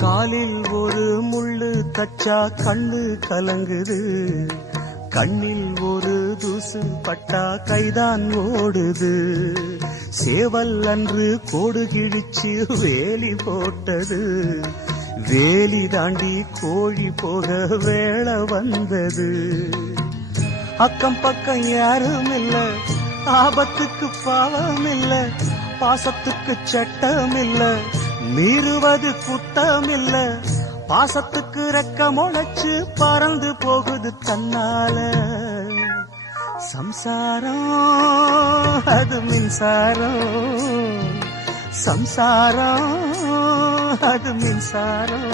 காலில் ஒரு முள்ளு தச்சா கண்ணு கலங்குது, கண்ணில் ஒரு தூசு பட்டா கைதான் ஓடுது. சேவல் அன்று கோடு கிழிச்சு வேலி போட்டது, வேலி தாண்டி கோழி போக வேளை வந்தது. அக்கம் பக்கம் யாரும் இல்ல, ஆபத்துக்கு பாவம் இல்ல, பாசத்துக்கு சட்டம் இல்ல, மீறுவது குத்தம் இல்ல. பாசத்துக்கு ரெக்க முளைச்சு பறந்து போகுது தன்னால. சம்சாரம் அது மின்சாரம், சம்சாரம் அது மின்சாரம்.